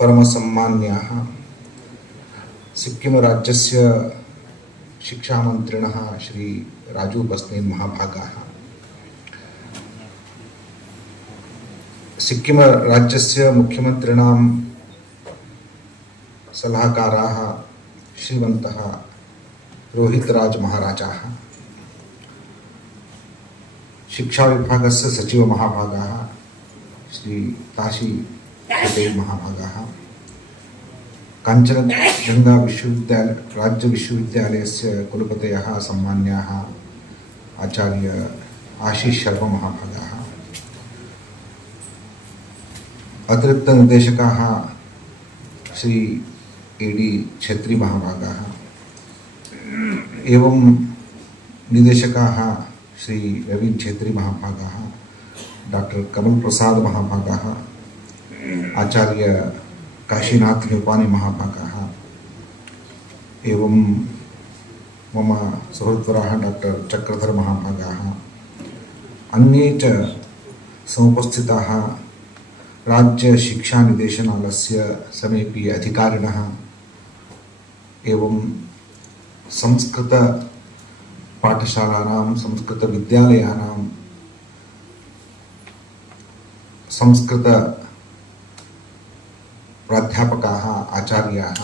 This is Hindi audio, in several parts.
परमसम्मान्याः सिक्किम राज्यस्य शिक्षामन्त्रिणः श्री राजू बस्नेन् महाभागाः, सिक्किम राज्यस्य मुख्यमन्त्रिणां सलाहकाराः श्रीमन्तः रोहितराज महाराजाः, शिक्षा विभागस्य सचिव महाभागाः श्री ताशी पटेल महाभागाः, काञ्चनजङ्गा विश्वविद्यालय राज्य विश्वविद्यालयस्य कुलपतयः सम्मान्याः आचार्य आशीष शर्मा महाभागाः, अतिरिक्त निर्देशकाः श्री एडी छेत्री महाभागाः एवं निदेशकाः श्री रवीन्द्र छेत्री महाभागाः, डॉक्टर कमल प्रसाद महाभागाः, आचार्य काशीनाथ निपानी महाभागाः एवं मम सहोदराः डॉक्टर चक्रधर महाभागाः, अन्ये च समुपस्थिताः राज्य शिक्षा निदेशनालयस्य समेपि अधिकारिणः एवं संस्कृत पाठशालानां संस्कृत विद्यालयानां संस्कृत प्राध्यापकाः आचार्याः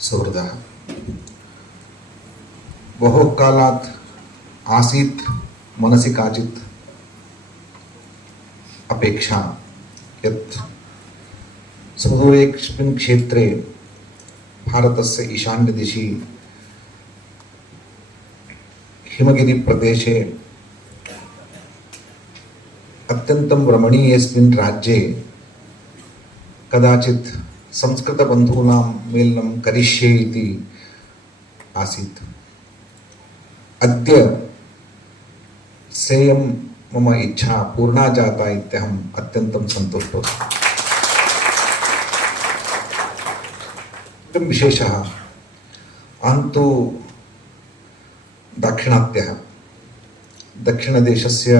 सुहृदः, बहुकालात् आसीत् मनसि काचित् अपेक्षा यत् सुदूरेऽस्मिन् क्षेत्रे भारतस्य ईशान्यदिशि हिमगिरिप्रदेशे अत्यन्तं रमणीयस्मिन् राज्ये कदाचित् संस्कृतबन्धूनां मेलनं करिष्ये इति आसीत्। अद्य सेयं मम इच्छा पूर्णा जाता इत्यहम् अत्यन्तं सन्तुष्टोऽस्मि। इदं विशेषः, अहं तु दाक्षिणात्यः, दक्षिणदेशस्य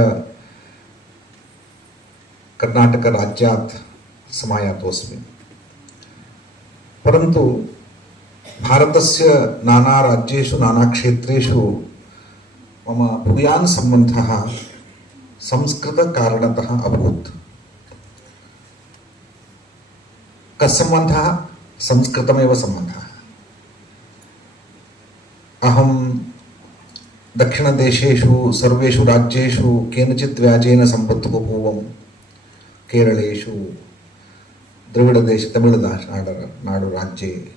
कर्नाटकराज्यात् समायातोऽस्मि, परन्तु भारतस्य नाना राज्येषु नाना क्षेत्रेषु मम भूयान् सम्बन्धः संस्कृतकारणतः अभूत्। कस्सम्बन्धः? संस्कृतमेव सम्बन्धः। अहं दक्षिणदेशेषु सर्वेषु राज्येषु केनचित् व्याजेन सम्बद्धो पूर्वं केरलेषु द्रविडदेश तमिळनाडु राज्ये,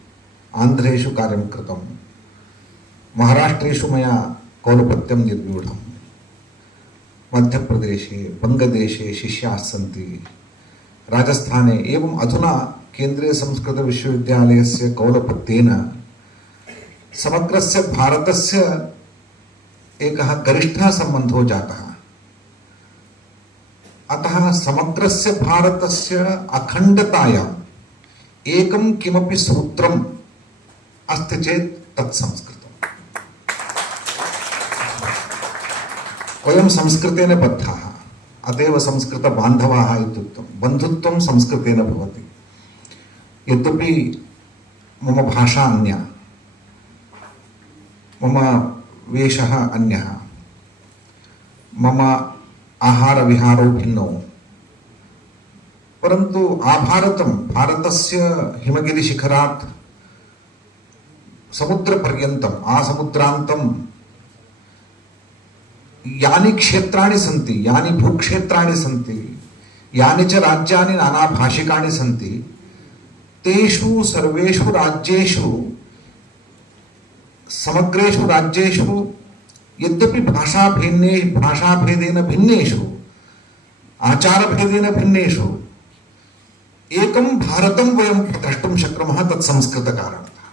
आन्ध्रेषु कार्यं कृतं, महाराष्ट्रेषु मया कौलपत्यं निर्व्यूढं, मध्यप्रदेशे बंगदेशे शिष्याः सन्ति, राजस्थाने एवं अधुना केन्द्रीय संस्कृत विश्वविद्यालयस्य कौलपत्येन समग्रस्य भारतस्य एकः गरिष्ठः सम्बन्धो जातः। अतः समग्रस्य भारतस्य अखण्डतायाम् एकं किमपि सूत्रम् अस्ति चेत् तत् संस्कृतम्। वयं संस्कृतेन बद्धाः, अतएव संस्कृतबान्धवाः इत्युक्तं। बन्धुत्वं संस्कृतेन भवति। यद्यपि मम भाषा अन्या, मम वेशः अन्यः, मम आहार विहारो भिन्नो, परन्तु आभारतं भारतस्य हिमगिरिशिखरात् समुद्रपर्यन्तम् आसमुद्रान्तं यानि क्षेत्राणि सन्ति, यानि भूक्षेत्राणि सन्ति, यानि च राज्यानि नानाभाषिकाणि सन्ति, तेषु सर्वेषु राज्येषु समग्रेषु राज्येषु यद्यपि भाषाभेदेन भिन्नेषु आचारभेदेन भिन्नेषु एकं भारतं वयं द्रष्टुं शक्नुमः, तत् संस्कृतकारणतः।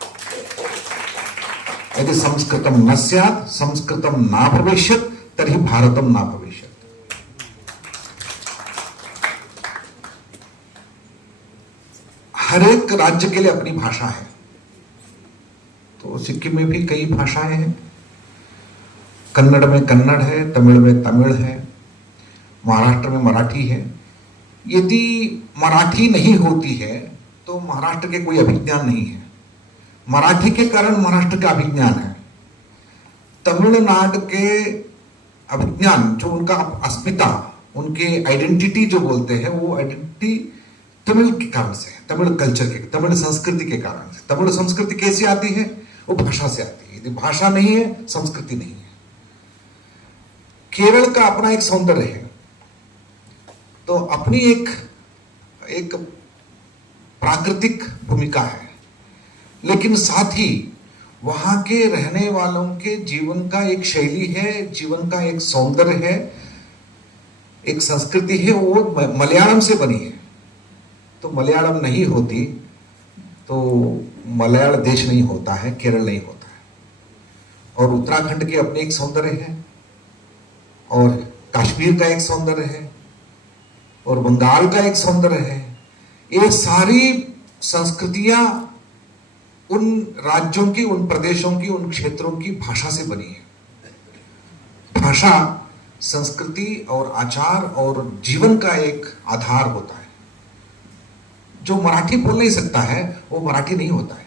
यदि संस्कृतं न स्यात्, संस्कृतं न भविष्यत्, तर्हि भारतं न भविष्यत्। हर एक राज्य के लिए अपनी भाषा है, तो सिक्किम में भी कई भाषाएं हैं। कन्नड़ में कन्नड़ है, तमिल में तमिल है, महाराष्ट्र में मराठी है। यदि मराठी नहीं होती है तो महाराष्ट्र के कोई अभिज्ञान नहीं है। मराठी के कारण महाराष्ट्र का अभिज्ञान है। तमिलनाडु के अभिज्ञान, जो उनका अस्मिता, उनके आइडेंटिटी जो बोलते हैं, वो आइडेंटिटी तमिल के कारण से, तमिल कल्चर के, तमिल संस्कृति के कारण से। तमिल संस्कृति कैसे आती है? वो भाषा से आती है। यदि भाषा नहीं है, संस्कृति नहीं है। केरल का अपना एक सौंदर्य है, तो अपनी एक प्राकृतिक भूमिका है, लेकिन साथ ही वहां के रहने वालों के जीवन का एक शैली है, जीवन का एक सौंदर्य है, एक संस्कृति है, वो मलयालम से बनी है। तो मलयालम नहीं होती तो मलयाल देश नहीं होता है, केरल नहीं होता है। और उत्तराखंड के अपने एक सौंदर्य है, और कश्मीर का एक सौंदर्य है, और बंगाल का एक सौंदर्य है। ये सारी संस्कृतियां उन राज्यों की, उन प्रदेशों की, उन क्षेत्रों की भाषा से बनी है। भाषा संस्कृति और आचार और जीवन का एक आधार होता है। जो मराठी बोल नहीं सकता है, वो मराठी नहीं होता है।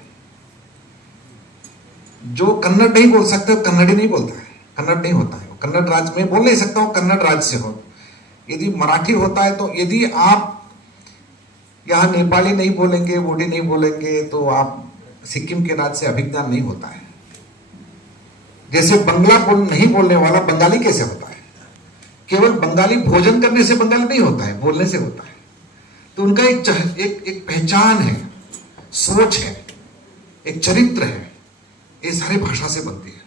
जो कन्नड़ नहीं बोल सकता, कन्नड़ी नहीं बोलता है, कन्नड़ नहीं होता है। कन्नड़ राज्य में बोल नहीं सकता हूं, कन्नड़ राज्य से हो। यदि मराठी होता है, तो यदि आप यहां नेपाली नहीं बोलेंगे, वोडी नहीं बोलेंगे, तो आप सिक्किम के राज्य से अभिज्ञान नहीं होता है। जैसे बंगला नहीं बोलने वाला बंगाली कैसे होता है? केवल बंगाली भोजन करने से बंगाली नहीं होता है, बोलने से होता है। तो उनका एक पहचान है, सोच है, एक चरित्र है। ये सारी भाषा से बनती है।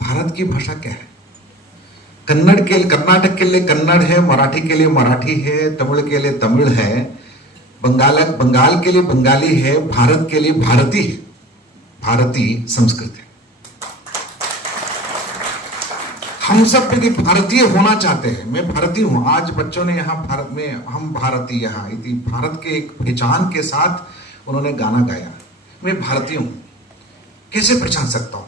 भारत की भाषा क्या है? कर्नाटक के लिए कन्नड़ है, मराठी के लिए मराठी है, तमिल के लिए तमिल है, बंगाल के लिए बंगाली है, भारत के लिए भारती है, भारतीय संस्कृत है। हम सब यदि भारतीय होना चाहते हैं, मैं भारतीय हूं, आज बच्चों ने यहाँ भारत में, हम भारतीय, यहाँ यदि भारत के एक पहचान के साथ उन्होंने गाना गाया, मैं भारतीय हूं, कैसे पहचान सकता हूं?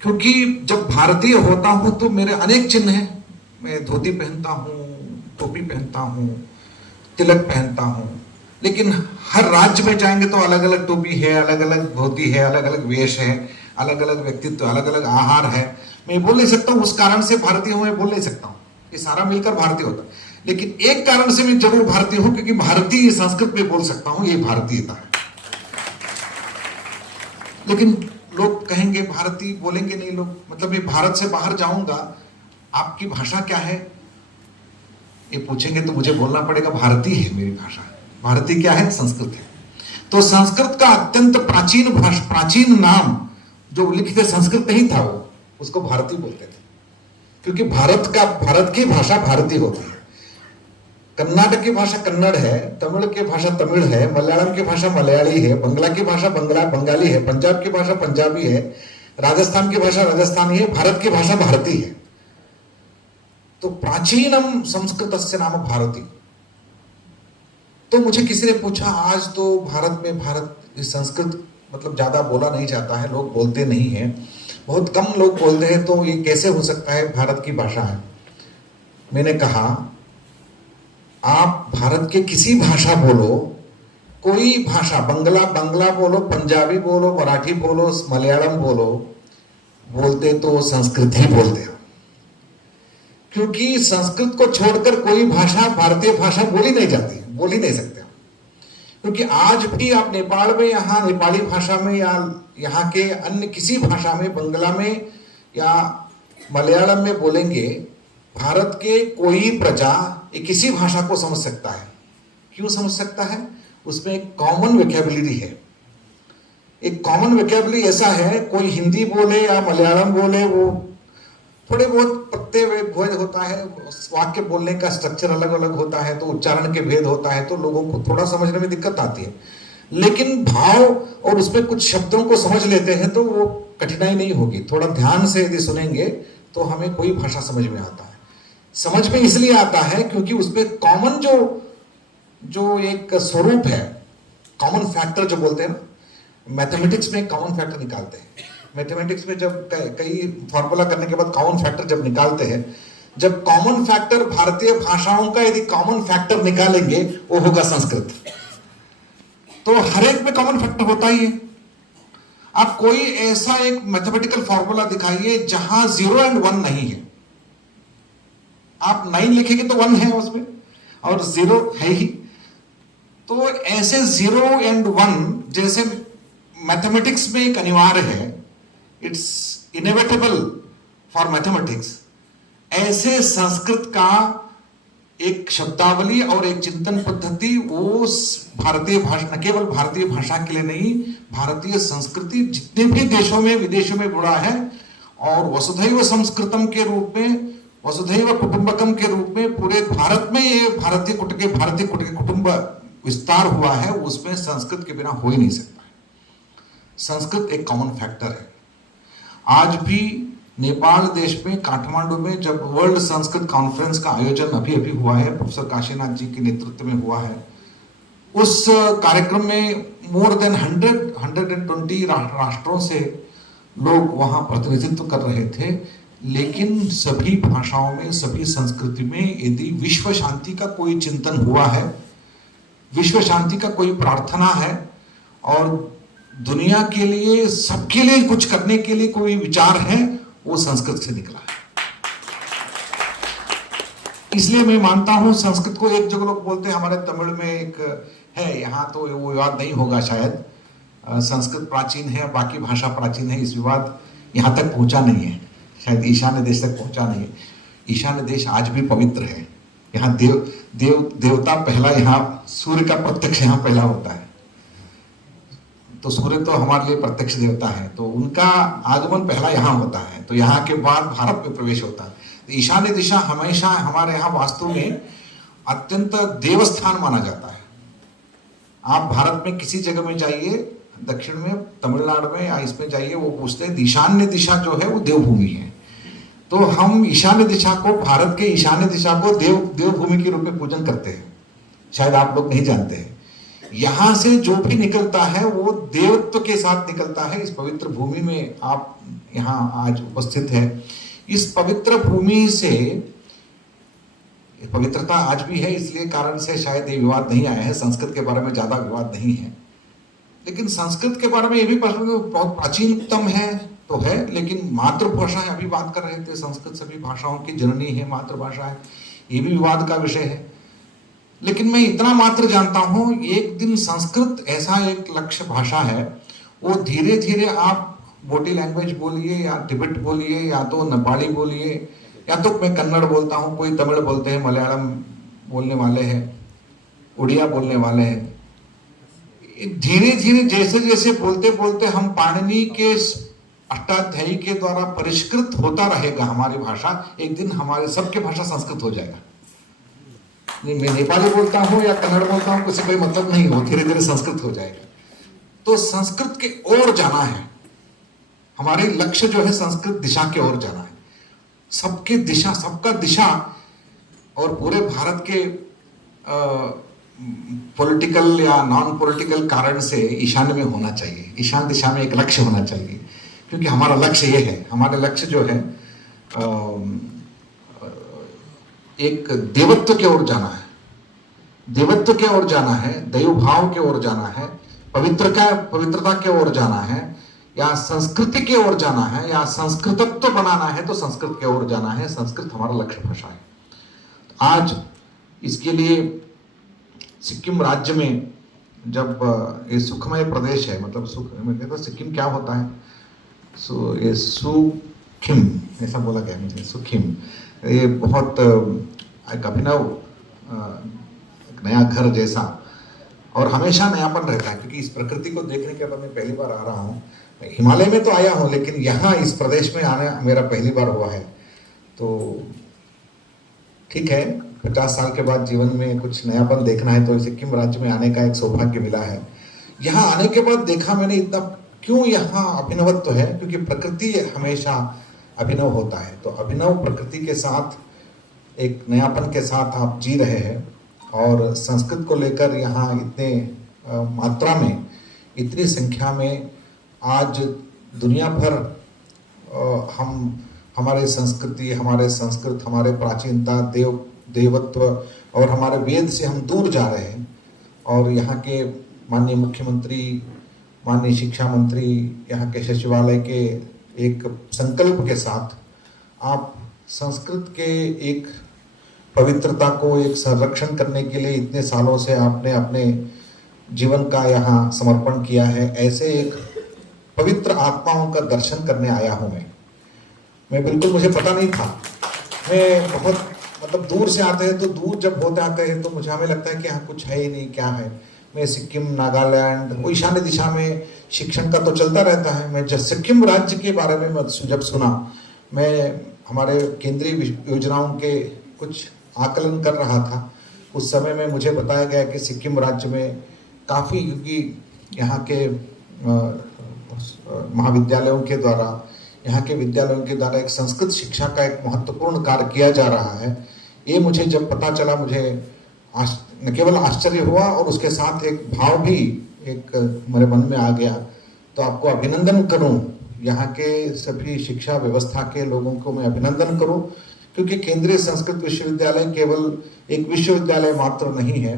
क्योंकि जब भारतीय होता हूं तो मेरे अनेक चिन्ह हैं। मैं धोती पहनता हूं, टोपी पहनता हूं, तिलक पहनता हूं, लेकिन हर राज्य में जाएंगे तो अलग अलग टोपी है, अलग अलग धोती है, अलग अलग वेश है, अलग अलग व्यक्तित्व, अलग अलग आहार है। मैं बोल नहीं सकता हूं उस कारण से भारतीय हूं, मैं बोल नहीं सकता हूं। ये सारा मिलकर भारतीय होता है। लेकिन एक कारण से मैं जरूर भारतीय हूं, क्योंकि भारतीय संस्कृत में बोल सकता हूं, ये भारतीयता है। लेकिन लोग कहेंगे भारतीय बोलेंगे नहीं लोग, मतलब मैं भारत से बाहर जाऊंगा, आपकी भाषा क्या है ये पूछेंगे तो मुझे बोलना पड़ेगा भारतीय है मेरी भाषा। भारतीय क्या है? संस्कृत है। तो संस्कृत का अत्यंत प्राचीन नाम जो लिखित संस्कृत नहीं था, वो उसको भारतीय बोलते थे, क्योंकि भारत की भाषा भारतीय होती है। कर्नाटक की भाषा कन्नड़ है, तमिल की भाषा तमिल है, मलयालम की भाषा मलयाली है, बंगला की भाषा बंगाली है, पंजाब की भाषा पंजाबी है, राजस्थान की भाषा राजस्थानी है, भारत की भाषा भारती है। तो प्राचीनम संस्कृतस्य नाम भारती। तो मुझे किसी ने पूछा, आज तो भारत में संस्कृत मतलब ज्यादा बोला नहीं जाता है, लोग बोलते नहीं हैं, बहुत कम लोग बोलते हैं, तो ये कैसे हो सकता है? भारत की भाषा है। मैंने कहा, आप भारत के किसी भाषा बोलो, कोई भाषा, बंगला बोलो, पंजाबी बोलो, मराठी बोलो, मलयालम बोलते तो संस्कृत ही बोलते हो। क्योंकि संस्कृत को छोड़कर कोई भाषा, भारतीय भाषा बोली नहीं जाती, बोल ही नहीं सकते। क्योंकि आज भी आप नेपाल में, यहाँ नेपाली भाषा में, या यहाँ के अन्य किसी भाषा में, बंगला में या मलयालम में बोलेंगे, भारत के कोई प्रजा किसी भाषा को समझ सकता है। क्यों समझ सकता है? उसमें एक कॉमन वोकैबुलरी है। एक कॉमन वोकैबुलरी ऐसा है, कोई हिंदी बोले या मलयालम बोले, वो थोड़े बहुत प्रत्यय भेद होता है, वाक्य बोलने का स्ट्रक्चर अलग अलग होता है, तो उच्चारण के भेद होता है, तो लोगों को थोड़ा समझने में दिक्कत आती है। लेकिन भाव और उसमें कुछ शब्दों को समझ लेते हैं तो वो कठिनाई नहीं होगी। थोड़ा ध्यान से यदि सुनेंगे तो हमें कोई भाषा समझ में आता है। समझ में इसलिए आता है क्योंकि उसमें कॉमन जो एक स्वरूप है, कॉमन फैक्टर जो बोलते हैं ना, मैथमेटिक्स में कॉमन फैक्टर निकालते हैं। मैथमेटिक्स में जब कई फॉर्मूला करने के बाद कॉमन फैक्टर जब निकालते हैं, जब कॉमन फैक्टर भारतीय भाषाओं का यदि कॉमन फैक्टर निकालेंगे, वो होगा संस्कृत। तो हर एक में कॉमन फैक्टर होता ही है। आप कोई ऐसा एक मैथमेटिकल फॉर्मूला दिखाइए जहां 0 एंड 1 नहीं है। आप 9 लिखेंगे तो 1 है उसमें और 0 है ही। तो ऐसे 0 एंड 1 जैसे मैथमेटिक्स में एक अनिवार्य है, इट्स इनएविटेबल फॉर मैथमेटिक्स, ऐसे संस्कृत का एक शब्दावली और एक चिंतन पद्धति वो भारतीय भाषा, न केवल भारतीय भाषा के लिए नहीं, भारतीय संस्कृति जितने भी देशों में विदेशों में बुरा है, और वसुधैव संस्कृतम के रूप में, वसुधैव कुटुंबकम के रूप में पूरे भारत में ये भारतीय कुटुंब विस्तार हुआ है, उसमें संस्कृत के बिना हो ही नहीं सकता है। संस्कृत एक कॉमन फैक्टर है। आज भी नेपाल देश में काठमांडू में जब वर्ल्ड संस्कृत कॉन्फ्रेंस का आयोजन अभी हुआ है, प्रोफेसर काशीनाथ जी के नेतृत्व में हुआ है, उस कार्यक्रम में मोर देन 120 राष्ट्रों से लोग वहां प्रतिनिधित्व कर रहे थे। लेकिन सभी भाषाओं में, सभी संस्कृति में यदि विश्व शांति का कोई चिंतन हुआ है, विश्व शांति का कोई प्रार्थना है और दुनिया के लिए, सबके लिए कुछ करने के लिए कोई विचार है, वो संस्कृत से निकला है। इसलिए मैं मानता हूं संस्कृत को, एक जगह लोग बोलते हैं हमारे तमिल में एक है, यहां तो वो विवाद नहीं होगा शायद, संस्कृत प्राचीन है बाकी भाषा प्राचीन है, इस विवाद यहां तक पहुंचा नहीं है, शायद ईशान्य देश तक पहुंचा नहीं है। ईशान्य देश आज भी पवित्र है। यहाँ देवता पहला, यहाँ सूर्य का प्रत्यक्ष यहाँ पहला होता है, तो सूर्य तो हमारे लिए प्रत्यक्ष देवता है, तो उनका आगमन पहला यहाँ होता है, तो यहाँ के बाद भारत में प्रवेश होता है। तो ईशान्य दिशा हमेशा हमारे यहाँ वास्तु में अत्यंत देवस्थान माना जाता है। आप भारत में किसी जगह में जाइए, दक्षिण में, तमिलनाडु में या इसमें जाइए, वो पूछते हैं ईशान्य दिशा जो है वो देवभूमि है। तो हम ईशान्य दिशा को, भारत के ईशान्य दिशा को देवभूमि के रूप में पूजन करते हैं, शायद आप लोग नहीं जानते हैं। यहां से जो भी निकलता है वो देवत्व के साथ निकलता है। इस पवित्र भूमि में आप यहाँ आज उपस्थित है, इस पवित्र भूमि से पवित्रता आज भी है, इसलिए कारण से शायद ये विवाद नहीं आया है। संस्कृत के बारे में ज्यादा विवाद नहीं है, लेकिन संस्कृत के बारे में ये भी प्रश्न बहुत प्राचीनतम है तो है, लेकिन मातृभाषा है, अभी बात कर रहे थे, संस्कृत सभी भाषाओं की जननी है, मातृभाषा है, ये भी विवाद का विषय है। लेकिन मैं इतना मात्र जानता हूं, एक दिन संस्कृत ऐसा एक लक्ष्य भाषा है, वो धीरे धीरे आप बोटी लैंग्वेज बोलिए या तिब्बत बोलिए या तो नेपाली बोलिए या तो मैं कन्नड़ बोलता हूं, कोई तमिल बोलते हैं, मलयालम बोलने वाले हैं, उड़िया बोलने वाले हैं, धीरे धीरे जैसे जैसे बोलते बोलते हम पाणिनि के अष्टाध्यायी के द्वारा परिष्कृत होता रहेगा हमारी भाषा, एक दिन हमारे सबके भाषा संस्कृत हो जाएगा। मैं नेपाली बोलता हूँ या कन्नड़ बोलता हूँ, किसी कोई मतलब नहीं हो, धीरे धीरे संस्कृत हो जाएगा। तो संस्कृत के ओर जाना है, हमारे लक्ष्य जो है संस्कृत दिशा के ओर जाना है। सबके दिशा, सबका दिशा, और पूरे भारत के पॉलिटिकल या नॉन पॉलिटिकल कारण से ईशान्य में होना चाहिए, ईशान दिशा में एक लक्ष्य होना चाहिए, क्योंकि हमारा लक्ष्य ये है, हमारे लक्ष्य जो है एक देवत्व के ओर जाना है, देवत्व के ओर जाना है, दैव भाव के ओर जाना है, पवित्रता के ओर जाना है, या संस्कृति के ओर जाना है, या संस्कृतत्व बनाना है तो संस्कृत के ओर जाना है। संस्कृत हमारा लक्ष्य भाषा है। आज इसके लिए सिक्किम राज्य में जब ये सुखमय प्रदेश है, मतलब सुख मैं कहता सिक्किम क्या होता है, ये सुखिम ऐसा बोला गया मुझे, सुखिम, ये बहुत एक अभिनव एक नया घर जैसा, और हमेशा नयापन रहता है, क्योंकि इस प्रकृति को देखने के बाद मैं पहली बार आ रहा हूँ। हिमालय में तो आया हूँ, लेकिन यहाँ इस प्रदेश में आने मेरा पहली बार हुआ है। तो ठीक है, 50 साल के बाद जीवन में कुछ नयापन देखना है, तो सिक्किम राज्य में आने का एक सौभाग्य मिला है। यहाँ आने के बाद देखा मैंने इतना क्यों यहाँ अभिनवत्व है, क्योंकि प्रकृति हमेशा अभिनव होता है। तो अभिनव प्रकृति के साथ, एक नयापन के साथ आप जी रहे हैं, और संस्कृत को लेकर यहाँ इतने मात्रा में, इतनी संख्या में आज दुनिया भर हमारे संस्कृति, हमारे संस्कृत, हमारे प्राचीनता, देवत्व और हमारे वेद से हम दूर जा रहे हैं, और यहाँ के माननीय मुख्यमंत्री, माननीय शिक्षा मंत्री, यहाँ के सचिवालय के एक संकल्प के साथ आप संस्कृत के एक पवित्रता को एक संरक्षण करने के लिए इतने सालों से आपने अपने जीवन का यहाँ समर्पण किया है। ऐसे एक पवित्र आत्माओं का दर्शन करने आया हूँ मैं बिल्कुल, मुझे पता नहीं था। मैं बहुत मतलब दूर से आते हैं तो दूर जब होते आते हैं तो मुझे हमें लगता है कि यहाँ कुछ है ही नहीं, क्या है। मैं सिक्किम, नागालैंड, वो ईशान्य दिशा में शिक्षण का तो चलता रहता है। मैं जब सिक्किम राज्य के बारे में जब सुना, मैं हमारे केंद्रीय योजनाओं के कुछ आकलन कर रहा था, उस समय में मुझे बताया गया कि सिक्किम राज्य में काफ़ी, क्योंकि यहाँ के महाविद्यालयों के द्वारा, यहाँ के विद्यालयों के द्वारा एक संस्कृत शिक्षा का एक महत्वपूर्ण कार्य किया जा रहा है। ये मुझे जब पता चला, मुझे न केवल आश्चर्य हुआ और उसके साथ एक भाव भी एक मेरे मन में आ गया। तो आपको अभिनंदन करूं, यहाँ के सभी शिक्षा व्यवस्था के लोगों को मैं अभिनंदन करूं, क्योंकि केंद्रीय संस्कृत विश्वविद्यालय केवल एक विश्वविद्यालय मात्र नहीं है।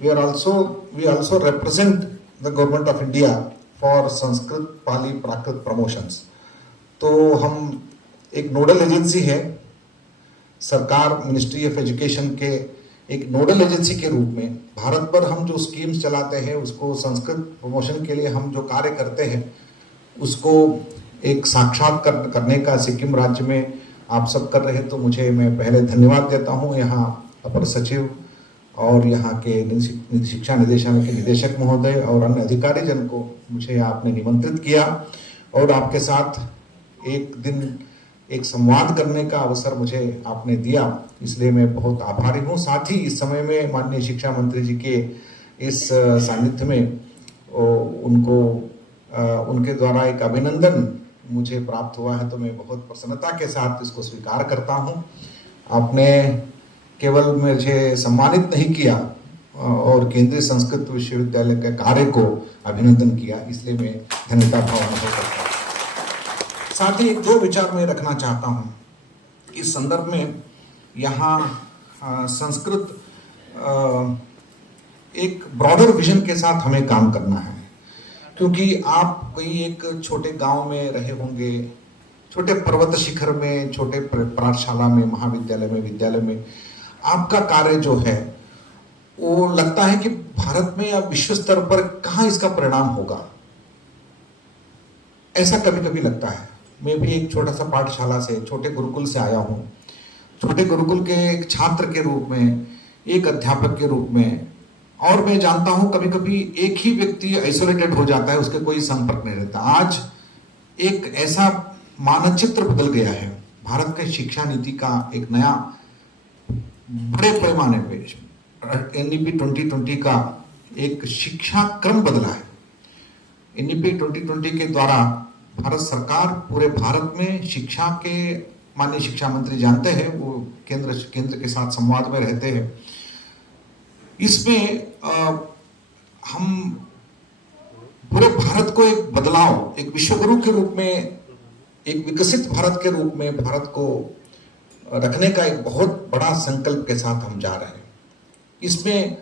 We also represent the government of India for Sanskrit, Pali, Prakrit promotions. तो हम एक नोडल एजेंसी है, सरकार, मिनिस्ट्री ऑफ एजुकेशन के एक नोडल एजेंसी के रूप में भारत भर हम जो स्कीम्स चलाते हैं, उसको संस्कृत प्रमोशन के लिए हम जो कार्य करते हैं, उसको एक साक्षात करने का सिक्किम राज्य में आप सब कर रहे हैं। तो मैं पहले धन्यवाद देता हूँ यहाँ अपर सचिव और यहाँ के शिक्षा निदेशालय के निदेशक महोदय और अन्य अधिकारी जन को, मुझे आपने निमंत्रित किया और आपके साथ एक दिन एक संवाद करने का अवसर मुझे आपने दिया, इसलिए मैं बहुत आभारी हूँ। साथ ही इस समय में माननीय शिक्षा मंत्री जी के इस सानिध्य में उनके द्वारा एक अभिनंदन मुझे प्राप्त हुआ है, तो मैं बहुत प्रसन्नता के साथ इसको स्वीकार करता हूँ। आपने केवल मुझे सम्मानित नहीं किया और केंद्रीय संस्कृत विश्वविद्यालय के कार्य को अभिनंदन किया, इसलिए मैं धन्यता भाव अनुभव करता हूँ। साथ ही एक दो विचार मैं रखना चाहता हूँ इस संदर्भ में। यहाँ संस्कृत एक ब्रॉडर विजन के साथ हमें काम करना है, क्योंकि आप कोई एक छोटे गांव में रहे होंगे, छोटे पर्वत शिखर में, छोटे पाठशाला में, महाविद्यालय में, विद्यालय में आपका कार्य जो है वो लगता है कि भारत में या विश्व स्तर पर कहाँ इसका परिणाम होगा, ऐसा कभी कभी लगता है। मैं भी एक छोटा सा पाठशाला से, छोटे गुरुकुल से आया हूँ। छोटे गुरुकुल के एक छात्र के रूप में, एक अध्यापक के रूप में, और मैं जानता हूँ कभी कभी एक ही व्यक्ति आइसोलेटेड हो जाता है, उसके कोई संपर्क नहीं रहता। आज एक ऐसा मानचित्र बदल गया है, भारत के शिक्षा नीति का एक नया बड़े पैमाने पे NEP 2020 का एक शिक्षा क्रम बदला है। NEP 2020 के द्वारा भारत सरकार पूरे भारत में शिक्षा के, माननीय शिक्षा मंत्री जानते हैं, वो केंद्र के साथ संवाद में रहते हैं। इसमें हम पूरे भारत को एक बदलाव, एक विश्वगुरु के रूप में, एक विकसित भारत के रूप में भारत को रखने का एक बहुत बड़ा संकल्प के साथ हम जा रहे हैं। इसमें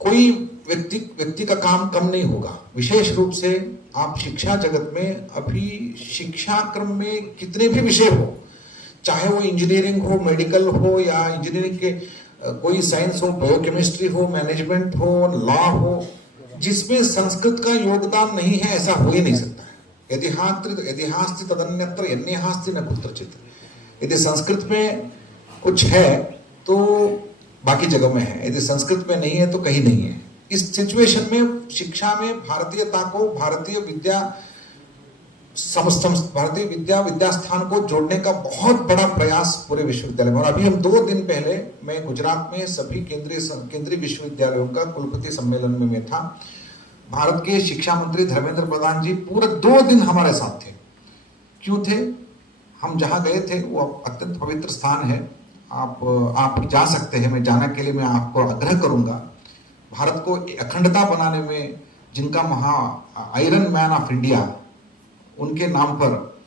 कोई व्यक्ति का काम कम नहीं होगा। विशेष रूप से आप शिक्षा जगत में अभी शिक्षा क्रम में कितने भी विषय हो, चाहे वो इंजीनियरिंग हो, मेडिकल हो, या इंजीनियरिंग के कोई साइंस हो, बायोकेमिस्ट्री हो, मैनेजमेंट हो, लॉ हो, जिसमें संस्कृत का योगदान नहीं है ऐसा हो ही नहीं सकता है। इतिहास तदन्यत्र यन्यहास्ति न कुत्रचित्। यदि संस्कृत में कुछ है तो बाकी जगह में है, यदि संस्कृत में नहीं है तो कहीं नहीं है। इस सिचुएशन में शिक्षा में भारतीयता को, भारतीय विद्या स्थान को जोड़ने का बहुत बड़ा प्रयास पूरे विश्वविद्यालय में। और अभी हम 2 दिन पहले मैं गुजरात में सभी केंद्रीय विश्वविद्यालयों का कुलपति सम्मेलन में मैं था। भारत के शिक्षा मंत्री धर्मेंद्र प्रधान जी पूरे 2 दिन हमारे साथ थे। क्यों थे? हम जहाँ गए थे वो अत्यंत पवित्र स्थान है, आप जा सकते हैं। मैं जाने के लिए मैं आपको आग्रह करूंगा। भारत को अखंडता बनाने में जिनका आयरन मैन ऑफ इंडिया, उनके नाम पर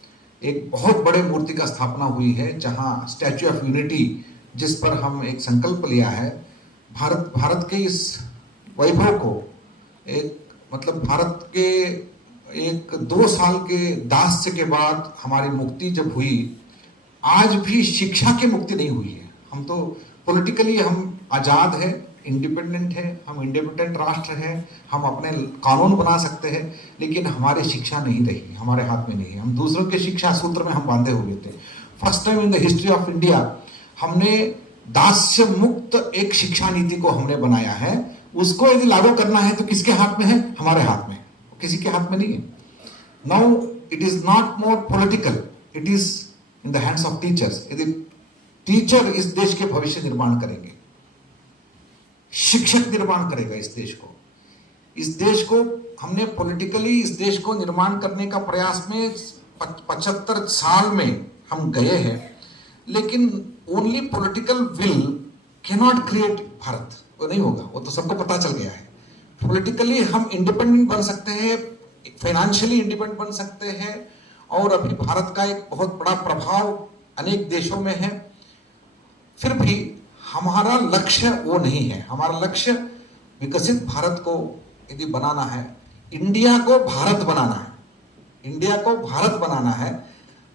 एक बहुत बड़े मूर्ति का स्थापना हुई है, जहां स्टैच्यू ऑफ यूनिटी, जिस पर हम एक संकल्प लिया है, भारत के इस वैभव को एक मतलब भारत के एक 2 साल के दास्य के बाद हमारी मुक्ति जब हुई, आज भी शिक्षा की मुक्ति नहीं हुई है। हम तो पॉलिटिकली हम आज़ाद है, इंडिपेंडेंट है, हम इंडिपेंडेंट राष्ट्र है, हम अपने कानून बना सकते हैं, लेकिन हमारी शिक्षा नहीं रही, हमारे हाथ में नहीं है। हम दूसरों के शिक्षा सूत्र में हम बांधे हुए थे। First time in the history of India हमने दास्य मुक्त एक शिक्षा नीति को हमने बनाया है। उसको यदि लागू करना है तो किसके हाथ में है? हमारे हाथ में, किसी के हाथ में नहीं है। Now it is not more political, it is in the hands of teachers. यदि टीचर इस देश के भविष्य निर्माण करेंगे, शिक्षक निर्माण करेगा इस देश को। इस देश को हमने पॉलिटिकली इस देश को निर्माण करने का प्रयास में 75 साल में हम गए हैं, लेकिन only political will can not create Bharat. वो नहीं होगा, वो तो सबको पता चल गया है। पॉलिटिकली हम इंडिपेंडेंट बन सकते हैं, फाइनेंशियली इंडिपेंडेंट बन सकते हैं, और अभी भारत का एक बहुत बड़ा प्रभाव अनेक देशों में है। फिर भी हमारा लक्ष्य वो नहीं है। हमारा लक्ष्य विकसित भारत को यदि बनाना है, इंडिया को भारत बनाना है, इंडिया को भारत बनाना है,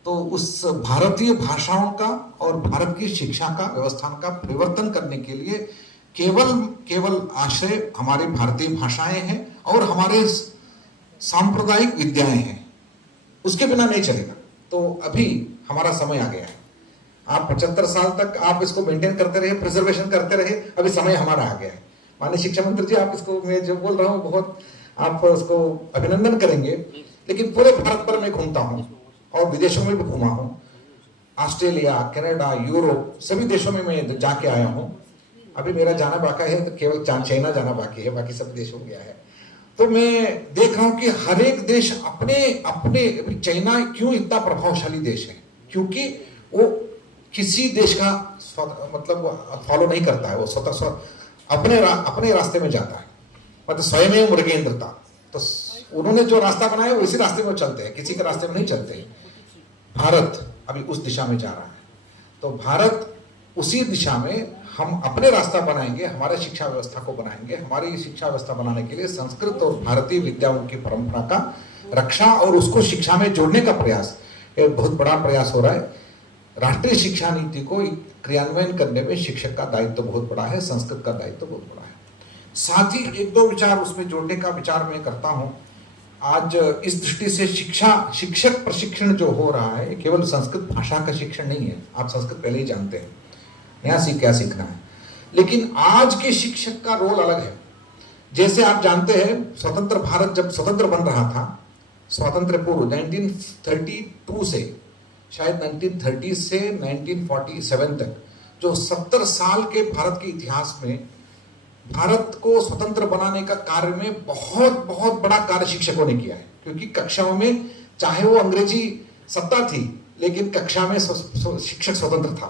तो उस भारतीय भाषाओं का और भारत की शिक्षा का व्यवस्था का परिवर्तन करने के लिए केवल आश्रय हमारी भारतीय भाषाएं हैं और हमारे सांप्रदायिक विद्याएं हैं। उसके बिना नहीं चलेगा। तो अभी हमारा समय आ गया है। आप 75 साल तक आप इसको मेंटेन करते रहे, प्रिजर्वेशन करते रहे, अभी समय हमारा आ गया है। माननीय शिक्षा मंत्री जी, आप इसको, मैं जो बोल रहा हूँ बहुत आप उसको अभिनंदन करेंगे, लेकिन पूरे भारत पर मैं घूमता हूँ और विदेशों में भी घूमा हूँ। ऑस्ट्रेलिया, कनाडा, यूरोप सभी देशों में मैं जाके आया हूँ। अभी मेरा जाना बाकी है, तो केवल चाइना जाना बाकी है, बाकी सब देशों में गया है। तो मैं देख रहा हूं कि हर एक देश अपने अपने, चाइना क्यों इतना प्रभावशाली देश है? क्योंकि वो किसी देश का मतलब फॉलो नहीं करता है, वो स्वतः अपने रास्ते में जाता है, मतलब स्वयं मृगेंद्रता। तो उन्होंने जो रास्ता बनाया वो इसी रास्ते में चलते हैं, किसी के रास्ते में नहीं चलते। भारत अभी उस दिशा में जा रहा है, तो भारत उसी दिशा में हम अपने रास्ता बनाएंगे, हमारे शिक्षा व्यवस्था को बनाएंगे। हमारी शिक्षा व्यवस्था बनाने के लिए संस्कृत और भारतीय विद्याओं की परंपरा का रक्षा और उसको शिक्षा में जोड़ने का प्रयास, एक बहुत बड़ा प्रयास हो रहा है। राष्ट्रीय शिक्षा नीति को क्रियान्वयन करने में शिक्षक का दायित्व बहुत बड़ा है, संस्कृत का दायित्व बहुत बड़ा है। साथ ही 1-2 विचार उसमें जोड़ने का विचार मैं करता हूँ। आज इस दृष्टि से शिक्षक प्रशिक्षण जो हो रहा है, केवल संस्कृत भाषा का शिक्षण नहीं है। आप संस्कृत पहले ही जानते हैं, नया क्या सीखना है, लेकिन आज के शिक्षक का रोल अलग है। जैसे आप जानते हैं, स्वतंत्र भारत जब स्वतंत्र बन रहा था, स्वातंत्र पूर्व 1932 से शायद 1930 से 1947 तक, जो 70 साल के भारत के इतिहास में भारत को स्वतंत्र बनाने का कार्य में बहुत बहुत बड़ा कार्य शिक्षकों ने किया है। क्योंकि कक्षाओं में, चाहे वो अंग्रेजी सत्ता थी, लेकिन कक्षा में शिक्षक स्वतंत्र था।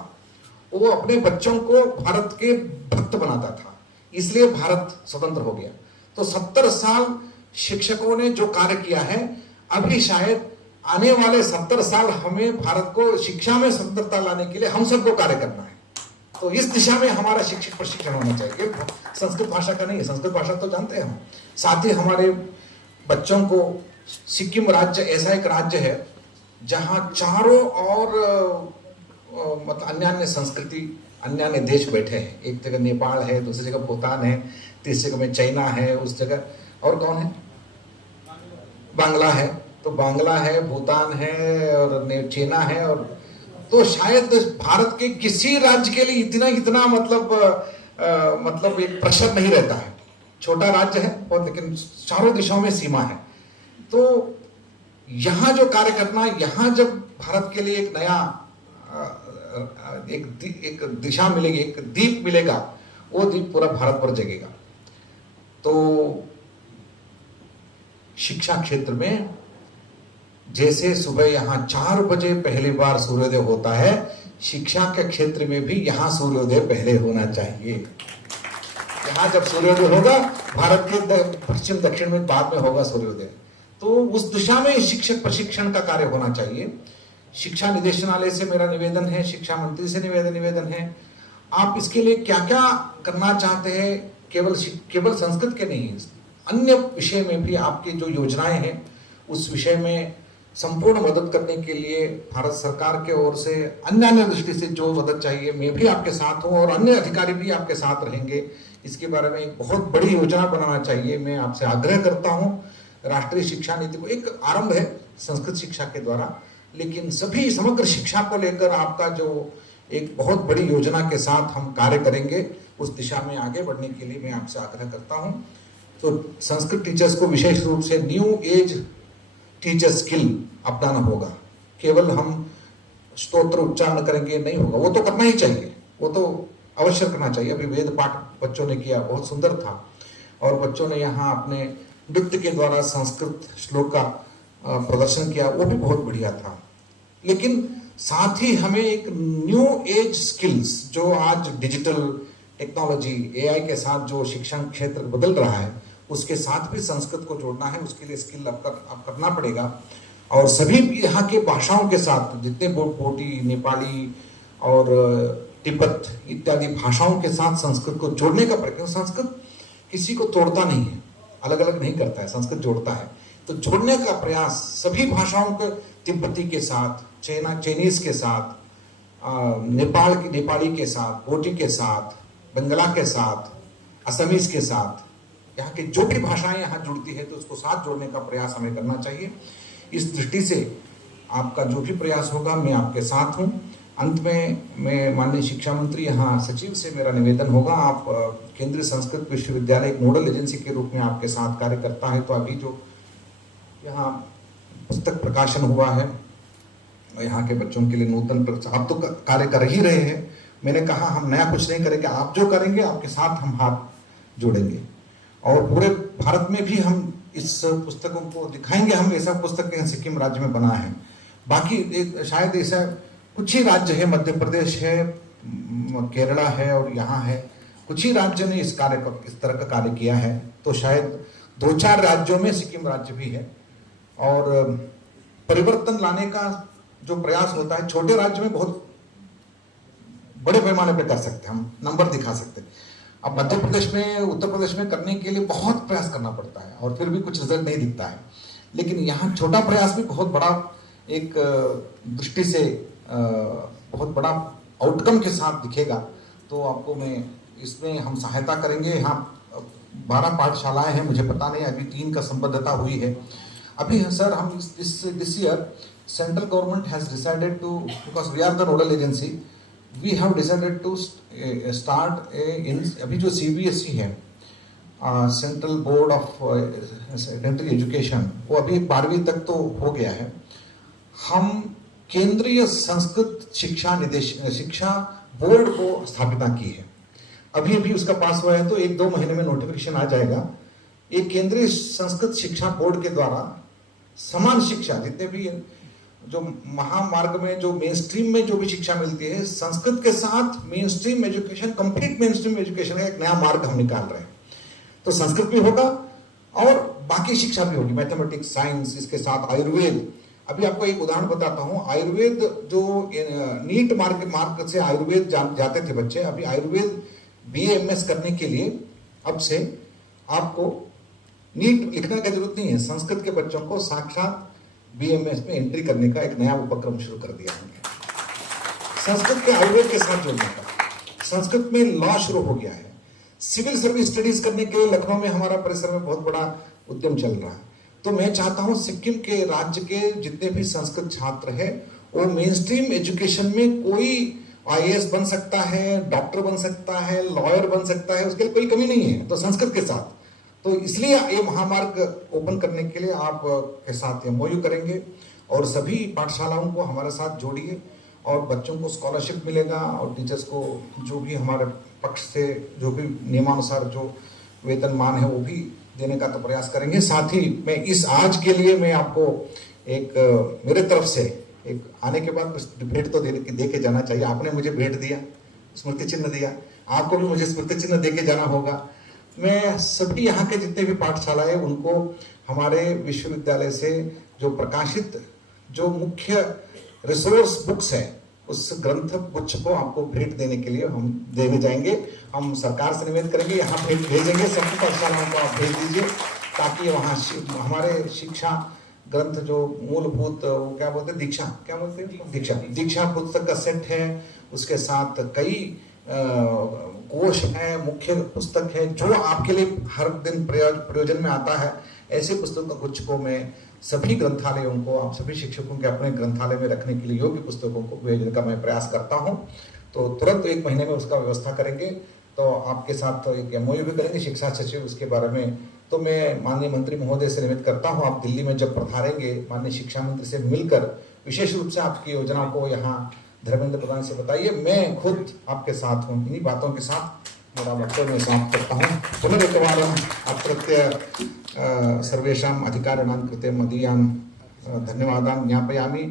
वो अपने बच्चों को भारत के भक्त बनाता था, इसलिए भारत स्वतंत्र हो गया। तो 70 साल शिक्षकों ने जो कार्य किया है, अभी शायद आने वाले 70 साल हमें भारत को शिक्षा में स्वतंत्रता लाने के लिए हम सबको कार्य करना है। तो इस दिशा में हमारा शिक्षक प्रशिक्षण होना चाहिए। संस्कृत भाषा का नहीं है, संस्कृत भाषा तो जानते हैं हम। साथ ही हमारे बच्चों को, सिक्किम राज्य ऐसा एक राज्य है जहाँ चारों और मतलब अन्य संस्कृति, अन्य देश बैठे हैं। एक जगह नेपाल है, दूसरी जगह भूटान है, तीसरी जगह में चाइना है, उस जगह और कौन है? बांग्ला है। तो बांग्ला है, भूटान है और चाइना है। और तो शायद भारत के किसी राज्य के लिए इतना मतलब एक प्रेशर नहीं रहता है। छोटा राज्य है और लेकिन चारों दिशाओं में सीमा है। तो यहाँ जो कार्य करना, यहाँ जब भारत के लिए एक नया एक दिशा मिलेगी, एक दीप मिलेगा, वो दीप पूरा भारत पर जगेगा। तो शिक्षा क्षेत्र में जैसे सुबह यहाँ 4 बजे पहली बार सूर्योदय होता है, शिक्षा के क्षेत्र में भी यहाँ सूर्योदय पहले होना चाहिए। यहाँ जब सूर्योदय होगा, भारत के पश्चिम दक्षिण में बाद में होगा सूर्योदय। तो उस दिशा में शिक्षक प्रशिक्षण का कार्य होना चाहिए। शिक्षा निदेशालय से मेरा निवेदन है, शिक्षा मंत्री से निवेदन है, आप इसके लिए क्या क्या करना चाहते हैं? केवल संस्कृत के नहीं, अन्य विषय में भी आपकी जो योजनाएं हैं उस विषय में संपूर्ण मदद करने के लिए भारत सरकार के ओर से अन्य दृष्टि से जो मदद चाहिए मैं भी आपके साथ हूं और अन्य अधिकारी भी आपके साथ रहेंगे। इसके बारे में एक बहुत बड़ी योजना बनाना चाहिए, मैं आपसे आग्रह करता हूं। राष्ट्रीय शिक्षा नीति को एक आरंभ है संस्कृत शिक्षा के द्वारा, लेकिन सभी समग्र शिक्षा को लेकर आपका जो एक बहुत बड़ी योजना के साथ हम कार्य करेंगे, उस दिशा में आगे बढ़ने के लिए मैं आपसे आग्रह करता हूं। तो संस्कृत टीचर्स को विशेष रूप से न्यू एज टीचर स्किल अपनाना होगा। केवल हम स्तोत्र उच्चारण करेंगे नहीं होगा, वो तो करना ही चाहिए, वो तो अवश्य करना चाहिए। अभी वेद पाठ बच्चों ने किया, बहुत सुंदर था, और बच्चों ने यहाँ अपने नृत्य के द्वारा संस्कृत श्लोक का प्रदर्शन किया, वो भी बहुत बढ़िया था। लेकिन साथ ही हमें एक न्यू एज स्किल्स, जो आज डिजिटल टेक्नोलॉजी एआई के साथ जो शिक्षण क्षेत्र बदल रहा है, उसके साथ भी संस्कृत को जोड़ना है। उसके लिए स्किल आप करना पड़ेगा, और सभी यहाँ के भाषाओं के साथ जितने बोटी, नेपाली और तिब्बत इत्यादि भाषाओं के साथ संस्कृत को जोड़ने का प्रयास। संस्कृत किसी को तोड़ता नहीं है, अलग अलग नहीं करता है, संस्कृत जोड़ता है। तो जोड़ने का प्रयास सभी भाषाओं के, तिब्बती के साथ, चाइनीज के साथ, नेपाली के साथ, बोटी के साथ, बंगला के साथ, असमीज के साथ, यहाँ की जो भी भाषाएं यहाँ जुड़ती है तो उसको साथ जोड़ने का प्रयास हमें करना चाहिए। इस दृष्टि से आपका जो भी प्रयास होगा मैं आपके साथ हूँ। अंत में मैं माननीय शिक्षा मंत्री यहाँ सचिव से मेरा निवेदन होगा, आप केंद्रीय संस्कृत विश्वविद्यालय एक नोडल एजेंसी के रूप में आपके साथ कार्य करता है। तो अभी जो यहाँ पुस्तक प्रकाशन हुआ है यहाँ के बच्चों के लिए नूतन, आप तो कार्य कर ही रहे हैं। मैंने कहा हम नया कुछ नहीं करेंगे, आप जो करेंगे आपके साथ हम हाथ जोड़ेंगे, और पूरे भारत में भी हम इस पुस्तकों को दिखाएंगे। हम ऐसा पुस्तक सिक्किम राज्य में बना है, बाकी शायद ऐसा कुछ ही राज्य है, मध्य प्रदेश है, केरला है और यहाँ है, कुछ ही राज्य ने इस तरह का कार्य किया है। तो शायद 2-4 राज्यों में सिक्किम राज्य भी है, और परिवर्तन लाने का जो प्रयास होता है छोटे राज्य में बहुत बड़े पैमाने पर कर सकते हैं, हम नंबर दिखा सकते हैं। अब मध्य प्रदेश में, उत्तर प्रदेश में करने के लिए बहुत प्रयास करना पड़ता है और फिर भी कुछ रिजल्ट नहीं दिखता है। लेकिन यहाँ छोटा प्रयास भी बहुत बड़ा एक दृष्टि से बहुत बड़ा आउटकम के साथ दिखेगा। तो आपको मैं इसमें हम सहायता करेंगे। यहाँ 12 पाठशालाएं हैं, मुझे पता नहीं अभी 3 का संबद्धता हुई है। अभी सर हम this year central government has decided to, because we are the nodal agency, we have decided to start in, अभी जो CBSE है, central board of secondary education, वो अभी 12वीं तक तो हो गया है। हम केंद्रीय संस्कृत शिक्षा बोर्ड को स्थापित की है, अभी अभी उसका पास हुआ है, तो 1-2 महीने में नोटिफिकेशन आ जाएगा। एक केंद्रीय संस्कृत शिक्षा बोर्ड के द्वारा समान शिक्षा, जितने भी जो महामार्ग में जो मेन स्ट्रीम में जो भी शिक्षा मिलती है, संस्कृत के साथ main stream education, complete main stream education का एक नया मार्ग हम निकाल रहे हैं। तो संस्कृत भी होगा और बाकी शिक्षा भी होगी, मैथमेटिक्स, साइंस, इसके साथ आयुर्वेद। अभी आपको एक उदाहरण बताता हूँ, आयुर्वेद जो नीट मार्ग से आयुर्वेद जाते थे बच्चे, अभी आयुर्वेद BA-MS करने के लिए अब से आपको नीट लिखने की जरूरत नहीं है, संस्कृत के बच्चों को साक्षात BA-MS में एंट्री करने का एक नया उपक्रम शुरू कर दिया हमने, संस्कृत के आयुर्वेद के साथ जोड़ने का। संस्कृत में लॉ शुरू हो गया है, सिविल सर्विस स्टडीज करने के लिए लखनऊ में हमारा परिसर में बहुत बड़ा उद्यम चल रहा है। तो मैं चाहता हूं सिक्किम के राज्य के जितने भी संस्कृत छात्र हैं वो मेन स्ट्रीम एजुकेशन में, कोई IAS बन सकता है, डॉक्टर बन सकता है, लॉयर बन सकता है, उसके लिए कोई कमी नहीं है, तो संस्कृत के साथ। तो इसलिए ये महामार्ग ओपन करने के लिए आप के साथ MOU करेंगे और सभी पाठशालाओं को हमारे साथ जोड़िए, और बच्चों को स्कॉलरशिप मिलेगा और टीचर्स को जो भी हमारे पक्ष से जो भी नियमानुसार जो वेतनमान है वो भी देने का तो प्रयास करेंगे। साथ ही मैं इस आज के लिए मैं आपको एक मेरे तरफ से एक आने के बाद भेंट तो दे के जाना चाहिए। आपने मुझे भेंट दिया, स्मृति चिन्ह दिया, आपको भी मुझे स्मृति चिन्ह दे के जाना होगा। मैं सभी यहाँ के जितने भी पाठशालाएं उनको हमारे विश्वविद्यालय से जो प्रकाशित जो मुख्य रिसोर्स बुक्स है उस ग्रंथ गुच्छ को आपको भेंट देने के लिए हम देने जाएंगे। हम सरकार से निवेदन करेंगे, यहाँ भेंट भेजेंगे, सभी पाठशालाओं को आप भेज दीजिए। ताकि वहाँ हमारे शिक्षा ग्रंथ जो मूलभूत क्या बोलते हैं, दीक्षा, क्या बोलते हैं, दीक्षा पुस्तक का सेट है, उसके साथ कई कोश है, मुख्य पुस्तक है जो आपके लिए हर दिन प्रयोजन में आता है। ऐसे पुस्तकों गुच्छ को मैं सभी ग्रंथालयों को, आप सभी शिक्षकों के अपने ग्रंथालय में रखने के लिए योग्य पुस्तकों को भेजने का मैं प्रयास करता हूं। तो तुरंत 1 महीने में उसका व्यवस्था करेंगे। तो आपके साथ एक MOU भी करेंगे शिक्षा सचिव उसके बारे में। तो मैं माननीय मंत्री महोदय से निवेदन करता हूं, आप दिल्ली में जब पधारेंगे माननीय शिक्षा मंत्री से मिलकर विशेष रूप से आपकी योजना को यहाँ धर्मेंद्र प्रधान से बताइए। मैं खुद आपके साथ हूँ। इन्हीं बातों के साथ मेरा वक्तव्य मैं समाप्त करता हूँ। पुनरेकवारम् अत्रत्य सर्वेषाम् अधिकारिणां कृते मदीयान् धन्यवादान् ज्ञापयामि।